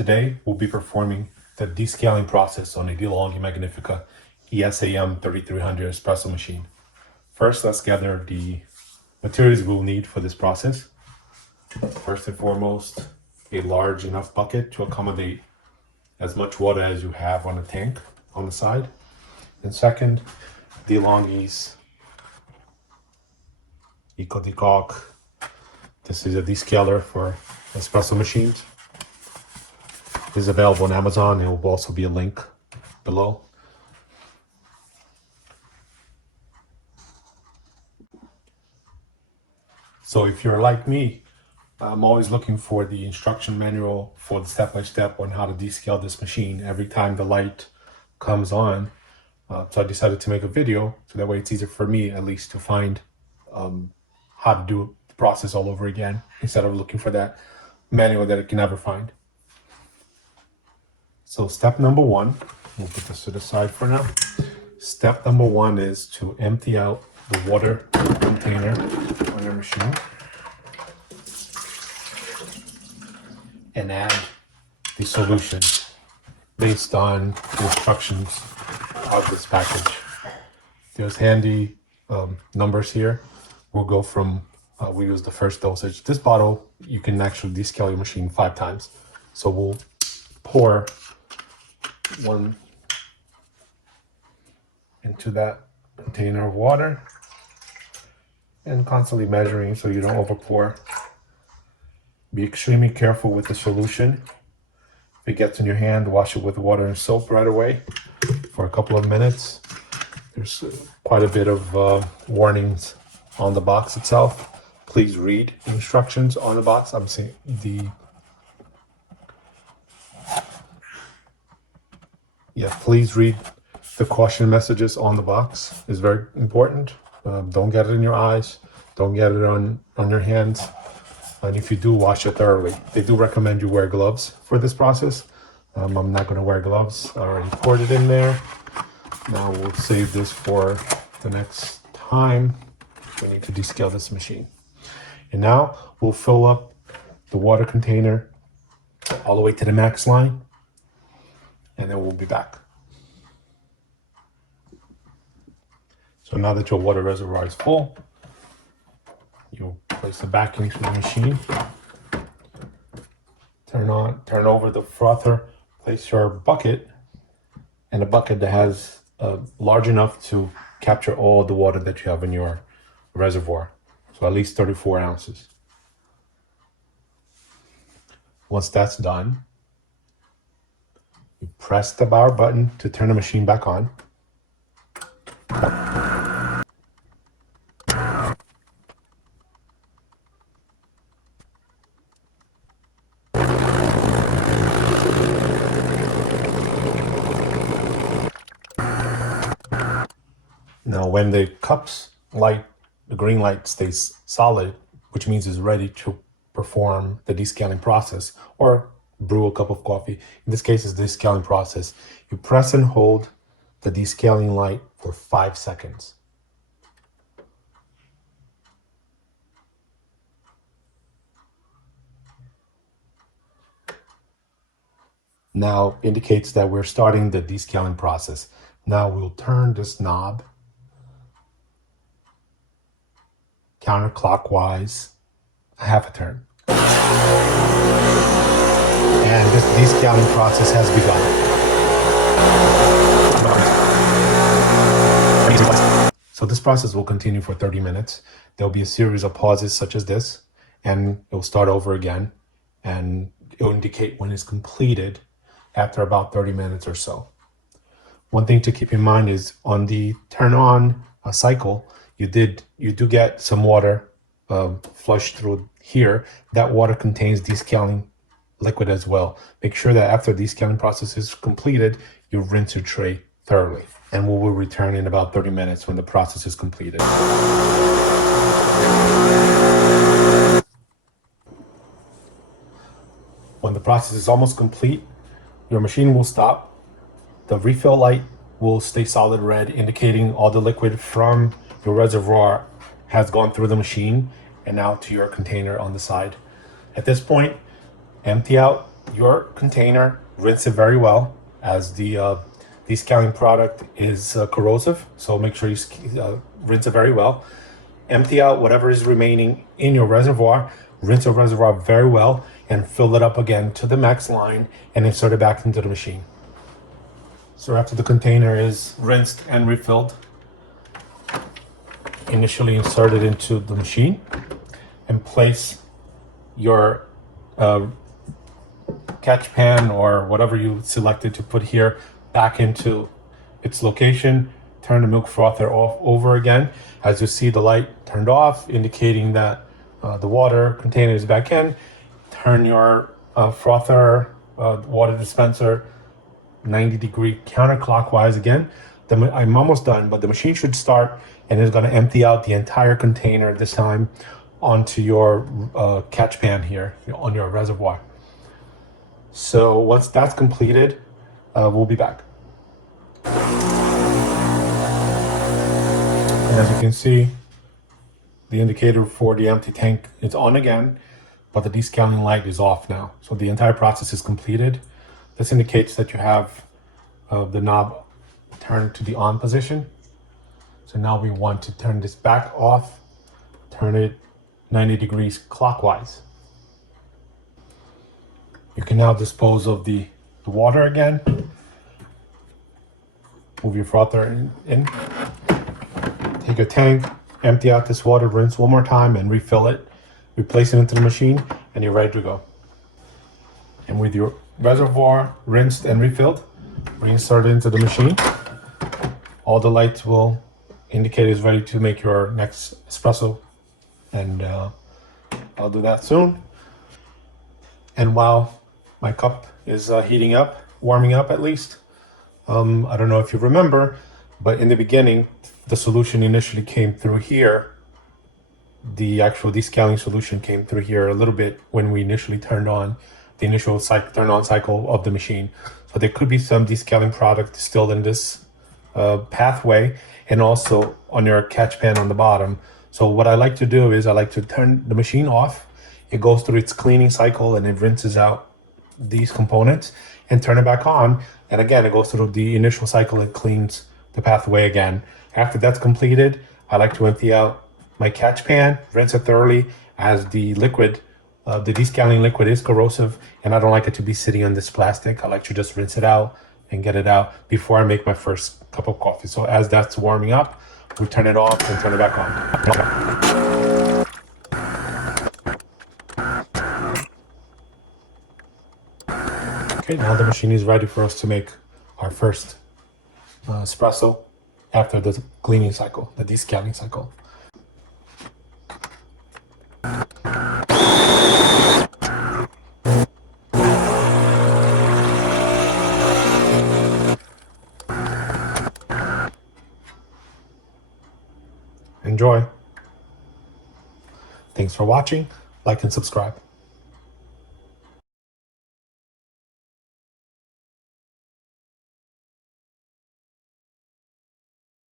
Today, we'll be performing the descaling process on a Delonghi Magnifica ESAM3300 Espresso machine. First, let's gather the materials we'll need for this process. First and foremost, a large enough bucket to accommodate as much water as you have on the tank on the side. And second, Delonghi's EcoDecalk. This is a descaler for espresso machines. It is available on Amazon. There will also be a link below. So if you're like me, I'm always looking for the instruction manual for the step-by-step on how to descale this machine every time the light comes on. So I decided to make a video so that way it's easier for me at least to find how to do the process all over again instead of looking for that manual that I can never find. So step number one, we'll put this to the side for now. Step number one is to empty out the water container on your machine and add the solution based on the instructions of this package. There's handy numbers here. We'll go from, we use the first dosage. This bottle, you can actually descale your machine 5 times. So we'll pour one into that container of water and constantly measuring so you don't overpour. Be extremely careful with the solution. If it gets in your hand, wash it with water and soap right away for a couple of minutes. There's quite a bit of warnings on the box itself. Please read instructions on the box. I'm saying please read the caution messages on the box. It's very important. Don't get it in your eyes. Don't get it on your hands. And if you do, wash it thoroughly. They do recommend you wear gloves for this process. I'm not going to wear gloves. I already poured it in there. Now we'll save this for the next time we need to descale this machine. And now we'll fill up the water container all the way to the max line, and then we'll be back. So now that your water reservoir is full, you'll place the backing through the machine. Turn over the frother, place your bucket, and a bucket that has large enough to capture all the water that you have in your reservoir. So at least 34 ounces. Once that's done, you press the power button to turn the machine back on. Now when the cup's light, the green light stays solid, which means it's ready to perform the descaling process or brew a cup of coffee. In this case, it's the descaling process. You press and hold the descaling light for 5 seconds. Now indicates that we're starting the descaling process. Now we'll turn this knob counterclockwise a half a turn. And this descaling process has begun. So this process will continue for 30 minutes. There'll be a series of pauses such as this, and it will start over again, and it will indicate when it's completed after about 30 minutes or so. One thing to keep in mind is on the turn on cycle, you do get some water flushed through here. That water contains descaling liquid as well. Make sure that after the descaling process is completed, you rinse your tray thoroughly. And we will return in about 30 minutes when the process is completed. When the process is almost complete, your machine will stop. The refill light will stay solid red, indicating all the liquid from your reservoir has gone through the machine and out to your container on the side. At this point, empty out your container, rinse it very well, as the descaling product is corrosive, so make sure you rinse it very well. Empty out whatever is remaining in your reservoir, rinse your reservoir very well, and fill it up again to the max line and insert it back into the machine. So after the container is rinsed and refilled, initially insert it into the machine and place your catch pan or whatever you selected to put here back into its location. Turn the milk frother off over again. As you see, the light turned off, indicating that the water container is back in. Turn your frother, water dispenser 90-degree counterclockwise again. I'm almost done, but the machine should start and it's going to empty out the entire container this time onto your catch pan here on your reservoir. So once that's completed, we'll be back. And as you can see, the indicator for the empty tank is on again, but the descaling light is off now. So the entire process is completed. This indicates that you have the knob turned to the on position. So now we want to turn this back off, turn it 90 degrees clockwise. You can now dispose of the water again. Move your frother in. Take a tank, empty out this water, rinse one more time and refill it. Replace it into the machine and you're ready to go. And with your reservoir rinsed and refilled, reinsert it into the machine. All the lights will indicate it's ready to make your next espresso. And I'll do that soon. And while my cup is heating up, warming up at least, I don't know if you remember, but in the beginning, the solution initially came through here. The actual descaling solution came through here a little bit when we initially turned on the initial turn on cycle of the machine. So there could be some descaling product still in this pathway and also on your catch pan on the bottom. So what I like to do is I like to turn the machine off. It goes through its cleaning cycle and it rinses out these components and turn it back on. And again, it goes through the initial cycle. It cleans the pathway again. After that's completed, I like to empty out my catch pan, rinse it thoroughly, as the liquid, the descaling liquid is corrosive and I don't like it to be sitting on this plastic. I like to just rinse it out and get it out before I make my first cup of coffee. So as that's warming up, we turn it off and turn it back on. Okay, now the machine is ready for us to make our first espresso after the cleaning cycle, the descaling cycle. Enjoy. Thanks for watching. Like and subscribe.